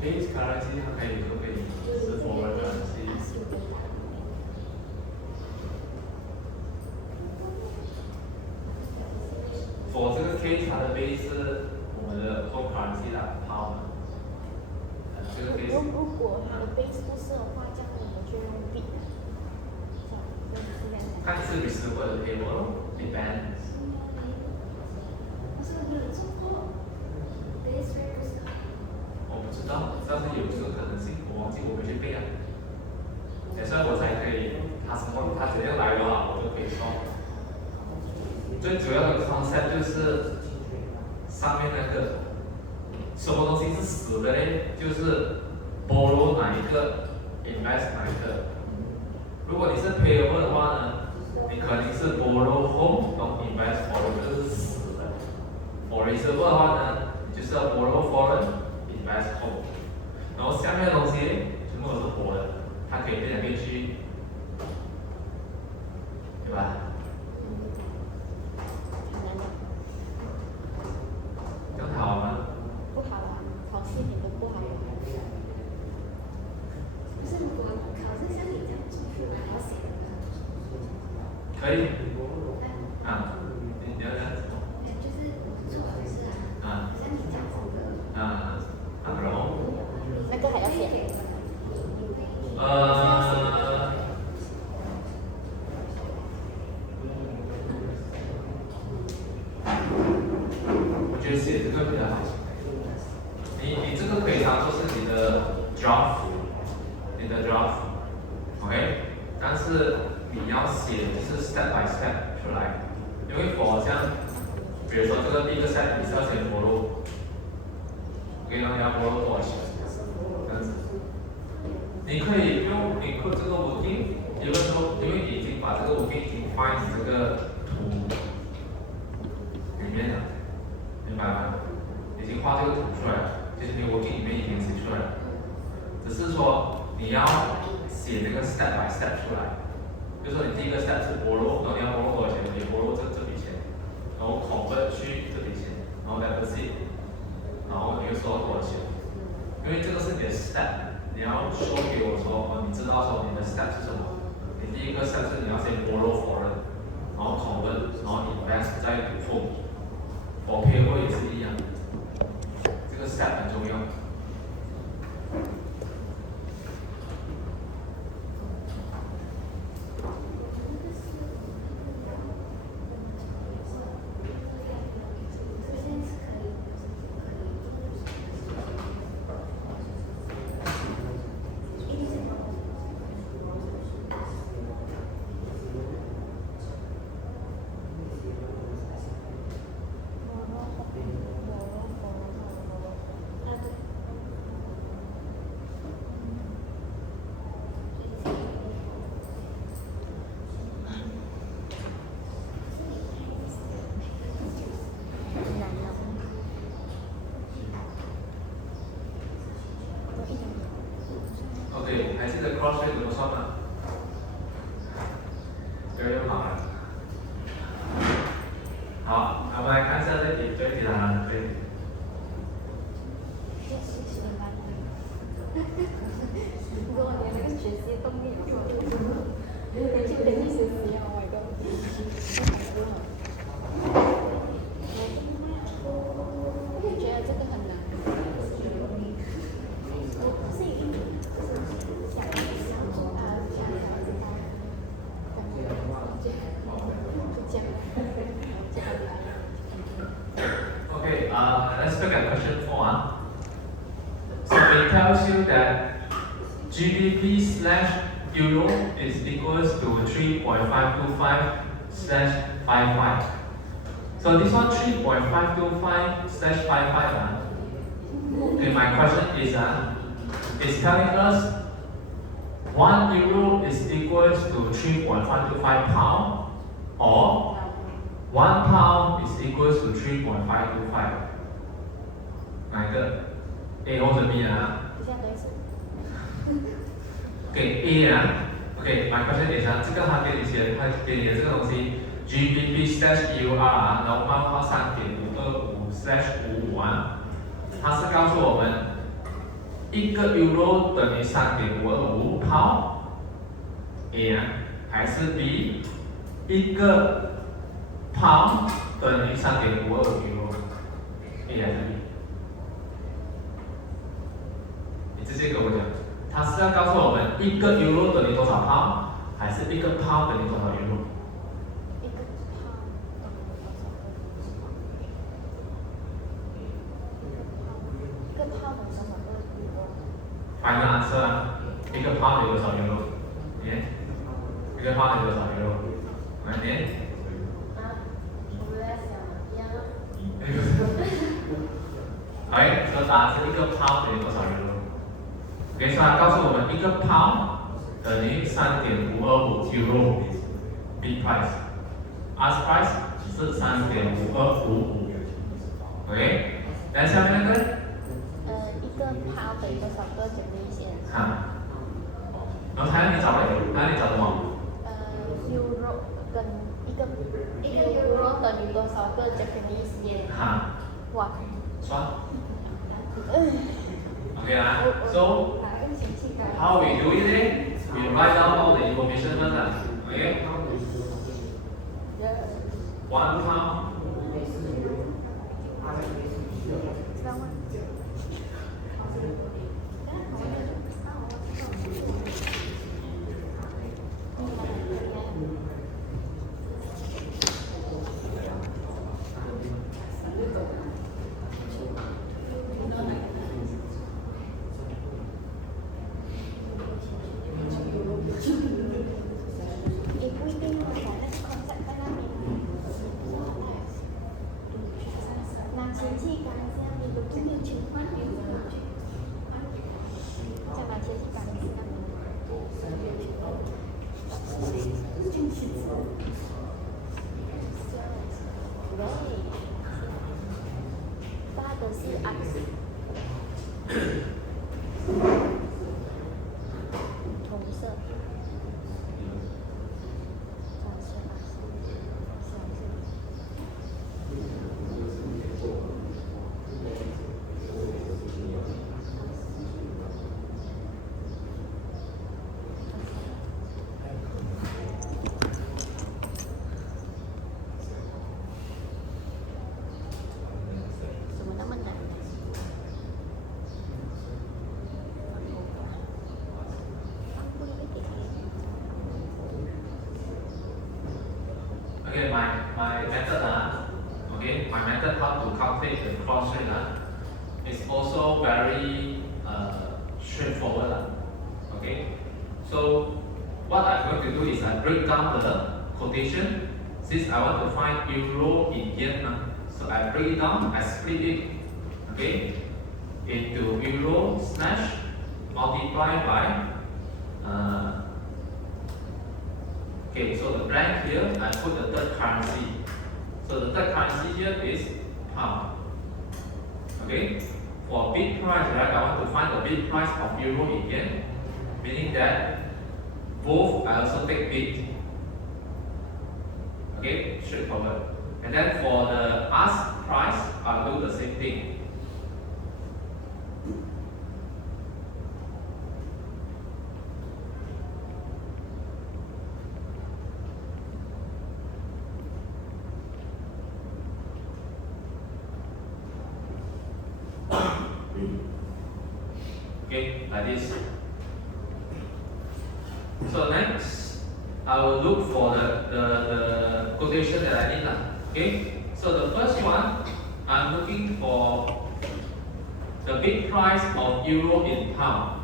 Base currency 它可以说可以是 foreign currency。For 这个 case 它的 base 是我们的 home currency 啦，pound。这个 case。如果它的 base 不是的话，这样我们就用 bit。看是 receiver 的 payable depends。我不知道，但是有这个可能性，我忘记我没去背啊。所以我才可以，他怎样来的话，我就可以说。最主要的 concept 就是上面那个什么东西是死的嘞？就是 borrow 哪一个 invest 哪一个。如果你是 payable 的话呢，你肯定是 borrow home 然后 invest foreign， 这是死的。for receiver 的话呢，你就是要 borrow foreign invest home， 然后下面的东西全部都是活的，它可以变来变去，对吧？这样好吗？不好啊，考试你都不好玩。不是，如果考试像你这样出去，还要写的。可以。啊，你要讲什么？就是做考试啊。像你这样子的。然后。那个还要写。我觉得写这个比较好。你这个可以当做是你的 draft， 你的 draft，OK？ 但是你要写就是 step by step 出来，因为我像，比如说这个第一个 step 你是要先 borrow，OK， 然后你要 borrow 多少钱？这样子。你可以用 include 这个 working， 因为你已经把这个 working 已经放在这个图里面了，明白吗？已经画这个图出来了，就是你 working 里面已经写出来了，只是说你要写那个 step by step 出来，就是说你第一个 step 是 borrow， 然后你要 borrow 多少钱？你 borrow 这笔钱，然后 convert 去这笔钱，然后 deposit， 然后你又收到多少钱？因为这个是你的 step。你要说给我说，你知道说你的 step 是什么？你第一个 step 是你要先 borrow foreign， 然后 convert， 然后 invest 在 home， for payable 也是一样，这个 step 很重要。OK， 还记得 cross rate 怎么算吗？对，好了。好，我们来看一下这题，这题答案对。如果连那个学习动力都没有，就连续学习啊，我都不好。我觉得这个很难。Okay, let's look at question 4. So it tells you that GBP slash euro is equals to 3.525 slash 55. So this one 3.525 slash 55. Okay, my question is it's telling us 1 euro is equals to 3.525 pound, or 1 pound is equals to 3.525. 哪一个 ？A 或者 B 啊？给 A 啊。Okay, my question is 这个他给你的这个东西 GBP slash EUR 然后冒号3.525 5/55啊，它是告诉我们1个 euro 等于3.525 pound，A 啊，还是 B 1个 pound 等于3.525 euro，A 还是 B？ 你直接跟我讲，它是要告诉我们1个 euro 等于多少 pound， 还是1个 pound 等于多少 euro？一个泡等于多少个 euro？ Final answer 啊，1个 pound 等于多少 euro？ 1个 pound 等于多少 euro？ 来，你。我在想一样。OK，所以答案是1个 pound 等于多少 euro？ OK， 所以它告诉我们1个 pound 等于3.525 euro，bid price，ask price 是3.5255。OK， 来下面那个。一个泡等于多少个奖励线？然后还有你找嘞？那你找什么？euro 跟一个 euro 等于多少个 Japanese yen？ 哇！算。OK 啦，So how we do it? We write down all the information first. Okay. 1 pound. 也不一定要把那个 concept 在那边。拿钱去干这样，你都不能去换。再拿钱去干一下。八的是安。同色。怎么那么难？Okay, my method okay, my method how to calculate the cross rate is also very straightforward okay. So what I'm going to do is I break down the quotation since I want to find euro in yen so I break it down, I split it okay into euro slash multiply by okay, so the blank here, I put the third currency. So the third currency here is pound. Okay, for bid price, right, I want to find the bid price of euro in yen, meaning that both I also take bid. Okay, straightforward. And then for the ask price, I'll do the same thing. Okay, like this. So next, I will look for the quotation that I need. Okay, so the first one, I'm looking for the bid price of euro in pound.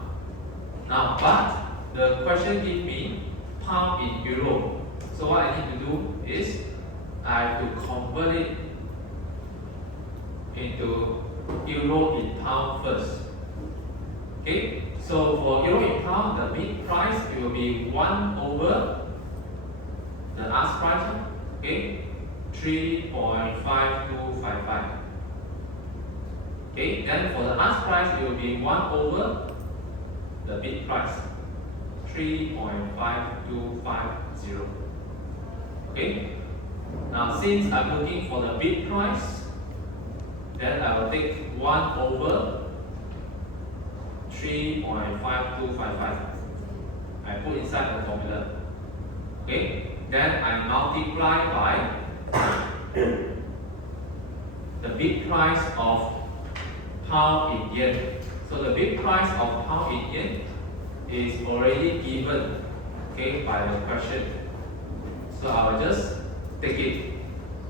Now, but the question gives me pound in euro. So what I need to do is I have to convert it into euro in pound first. Okay, so for euro in pound, the bid price will be 1 over the ask price. Okay, 3.5255. Okay, then for the ask price, it will be 1 over the bid price, 3.5250. Okay, now since I'm looking for the bid price, then I will take 1 over 3.5255. I put inside the formula. Okay, then I multiply by the bid price of pound in yen. So the bid price of pound in yen is already given, okay, by the question. So I will just take it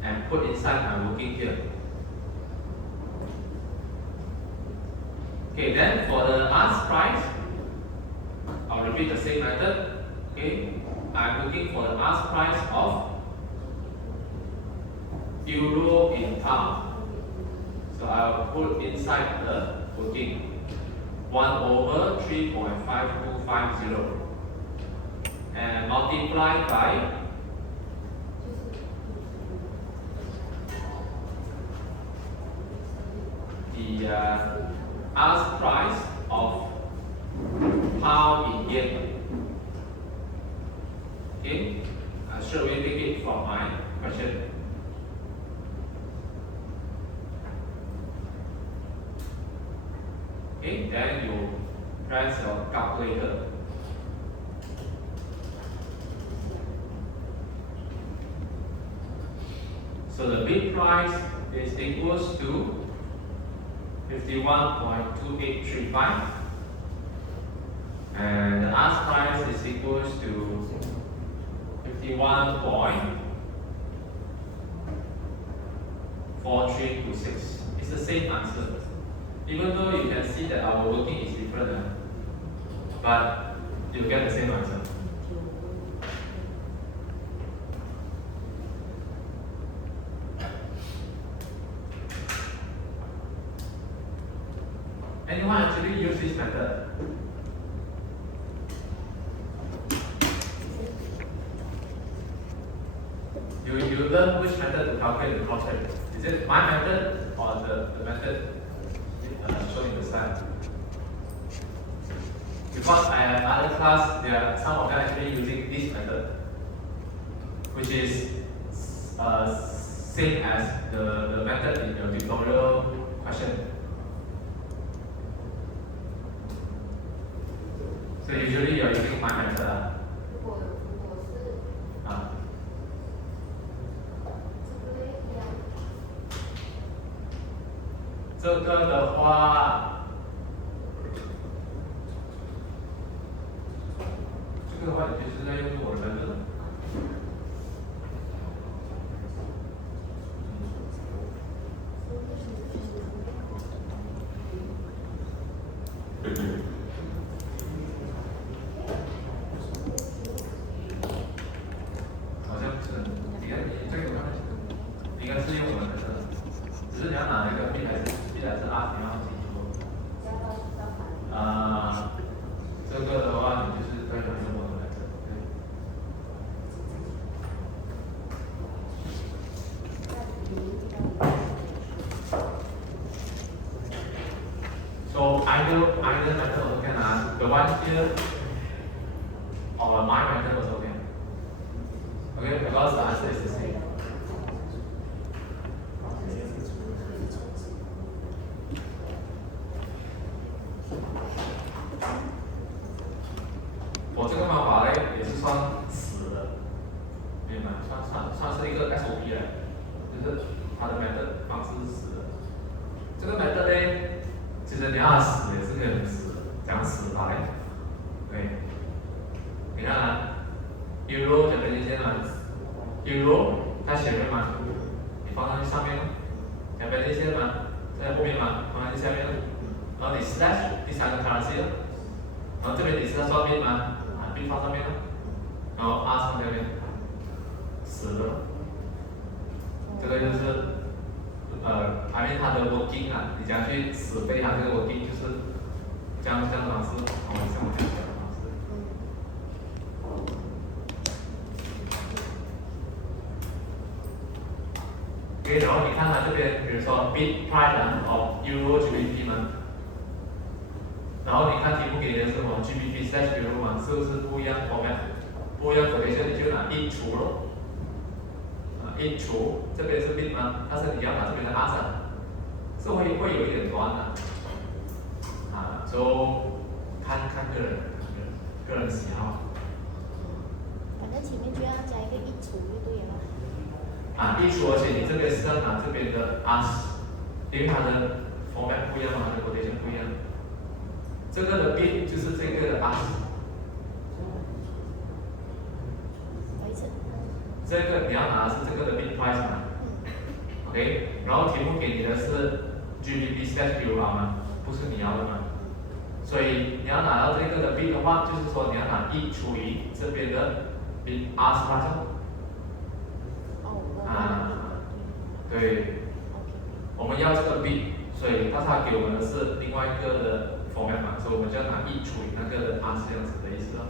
and put inside my working here. Okay, then for the ask price, I'll repeat the same method. Okay, I'm looking for the ask price of euro in pound. So I'll put inside the working 1 over 3.5250 and multiply by the ask price of pound in yen. Okay, I straight away take it from my question. Okay, then you press your calculator. So the bid price is equals to 51.2835 and the ask price is equals to 51.4326. It's the same answer. Even though you can see that our working is different, but you get the same answer. Anyone actually use this method? You learn which method to calculate the cost rate. Is it my method or the method shown in the slide? Because I have other class, there are some of them actually using this method, which is same as the method in your tutorial question. So usually you are using my method. 这个的话，你就是在用我的本子。好像不是，应该这个应该是用我的本子，只是你要拿那个 B 还是 B 还是 R， 你要清楚。这个的话，你就是在用我的本子。So either method also can. The one here or my method also can. Okay, because the answer is the same. For 这个方法呢，也是算死的，明白吗？算是一个 SOP 来，就是它的 method 方式是死的。这个 method 呢，其实你要死也是可以很死的，讲死法嘞。对，你看啊 ，euro 这边先嘛 ，euro 它前面嘛，你放上去上面了，这边这些嘛，在后面嘛，放上去下面了，然后你 slash 第三个 currency 了，然后这边你是要算 bit 吗？bit 放上面了，然后 R 放下面，死了，这个就是I mean 它的 working 啊，你怎样去死背它这个 working 就是这样的方式，像我讲的方式。OK， 然后你看它这边，比如说 bid price of euro GBP 嘛，然后你看题目给你的是什么 GBP slash euro 嘛，是不是不一样 format？ 不一样 quotation 你就拿一除咯。一除这边是 bid 吗？但是你要把这边的 R 上，是会有一点乱的，就看个人喜好。反正前面就要加一个溢出就对了。溢出，而且你这边是要拿这边的 us， 因为它的 format 不一样嘛，它的 quotation 不一样。这个的 bit 就是这个的 us。这个你要拿的是这个的 bit price 嘛？OK， 然后题目给你的是 GBP/euro 嘛，不是你要的嘛？所以你要拿到这个的 bit 的话，就是说你要拿1除以这边的 bit us 嘛，对，我们要这个 bit， 所以他给我们的是另外一个的 format 嘛，所以我们就要拿1除以那个的 us 这样子的意思了。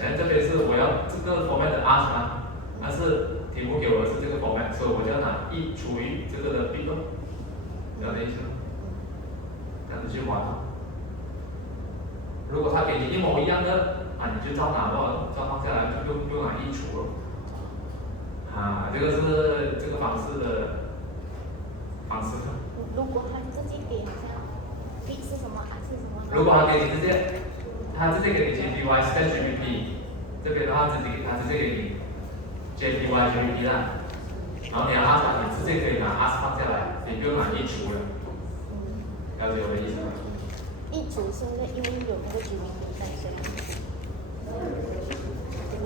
然后这边是我要这个 format 的 us 嘛。但是题目给我的是这个 format， 所以我就要拿1除以这个的 bit 咯，这样的意思。这样子去玩。如果他给你一模一样的，你就照拿咯，照放下来就拿1除咯。这个是这个方式的方式。如果他直接给好像 bit 是什么是什么？如果他给你直接给你 GBP/GBP， 这边的话他直接给你。JPY/GBP 啦，然后你要 us， 你直接可以拿 us 放下来，你不用拿1除了，了解我的意思吗？1除是因为有那个 GBP 在，所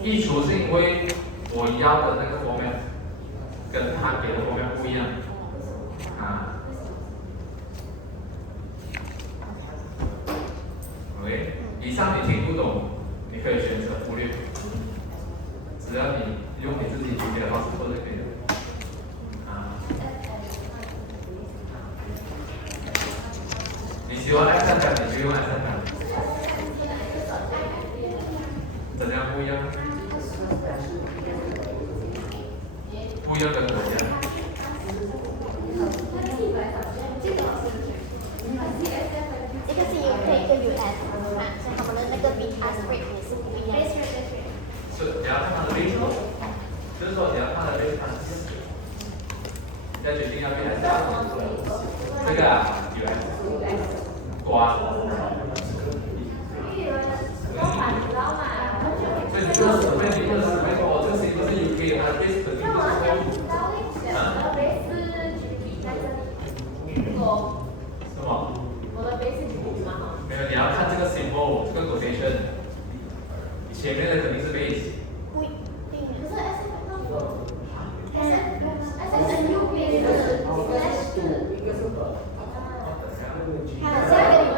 以。1除是因为我要的那个 format 跟他给的 format 不一样。OK， 以上你听不懂，你可以选择忽略，只要你用你自己理解的方式做就可以了。你喜欢按三角，你就用按三角。怎样不一样？不一样的国家。这个是 UK 跟 US 所以他们的那个 bit us rate 也是不一样。是，你要看它的 base， 就是说你要看它的 base， 你再决定要 base 还是 us。这个US， 瓜。所以你这个10倍，你这个10倍说，这个型不是 UK， 它的 base 肯定不是会5。是吗？我的 base 是5嘛？没有，你要看这个 symbol， 这个 quotation， 前面的肯定是 base。不一定，可是 S S U B 是/2，一个是和。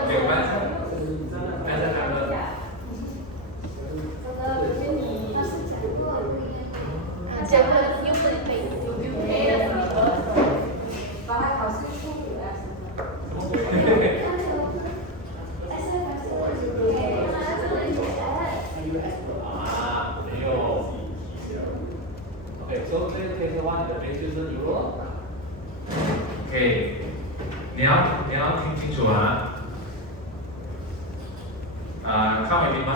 明白？还在谈论。结果又不能背，又没了。把它考试出来。没有。OK， 所以这个 case 的话，你的 base 就是 euro。OK， 你要听清楚啊。看尾屏吗？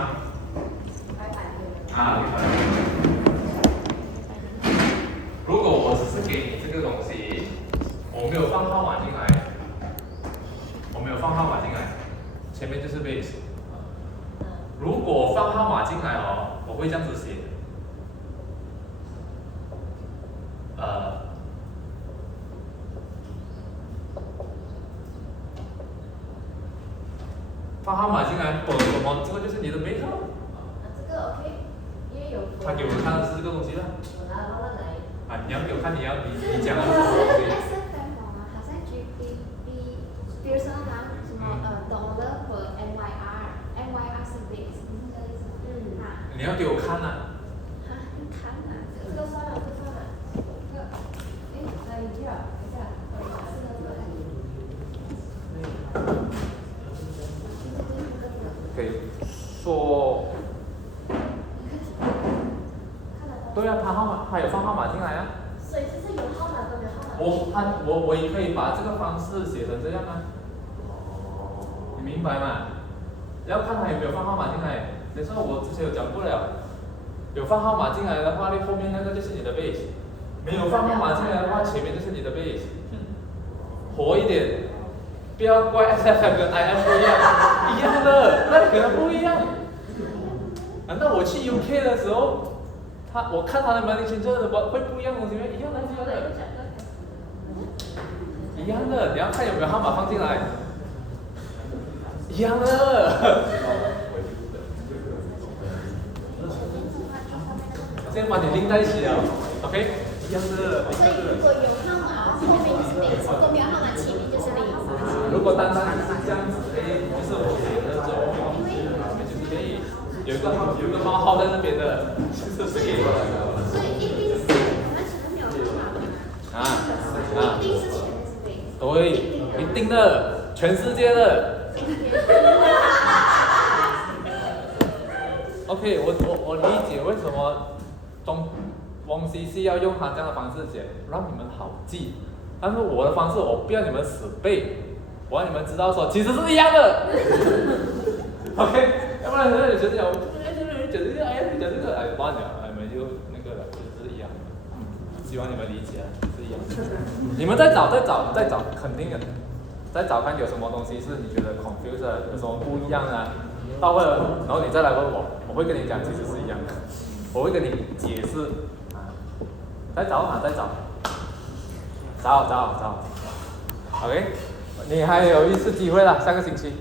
如果我只是给你这个东西，我没有放号码进来，前面就是 base。如果放号码进来我会这样子写。放号码进来，这个就是你的 base 咯。这个 OK， 因为有。他给我看的是这个东西啦。我拿到了来。你要给我看，你讲的是什么东西？好像 GBP， 比如说什么dollar 和 MYR 是 base， 你要给我看啊。看啊，这个算了，这个，已经了，等一下，可以说。对啊，他有放号码进来啊。所以就是有号码跟没号码。我也可以把这个方式写成这样啊。你明白吗？要看他有没有放号码进来。等下我之前有讲过了，有放号码进来的话，后面那个就是你的 base； 没有放号码进来的话，前面就是你的 base。活一点，不要怪 SFM 跟 IM 不一样，一样的，那可能不一样。难道我去 UK 的时候，我看他的 money changer 会不一样的东西吗？一样的，一样的。一样的，你要看有没有号码放进来。一样的。我先把你拎在一起了 ，OK？ 一样的，所以如果有号码，后面就是零；如果没有号码，前面就是零。如果单单是这样子，就是我写的走，就是可以有一个冒号在那边的，就是可以。所以一定是那前面没有号码的。一定是前面是零。对，一定的，全世界的。OK， 我理解为什么汪西西要用他这样的方式写，让你们好记。但是我的方式，我不要你们死背，我让你们知道说其实是一样的。OK， 要不然人家有学讲，讲这个，哎，讲这个，哎，忘了，哎，你们就那个了，就是一样的。希望你们理解，是一样的。你们再找，肯定的。再找看有什么东西是你觉得 confused 的，有什么不一样啊？到了，然后你再来问我，我会跟你讲其实是一样的，我会跟你解释。再找，OK， 你还有一次机会了，下个星期。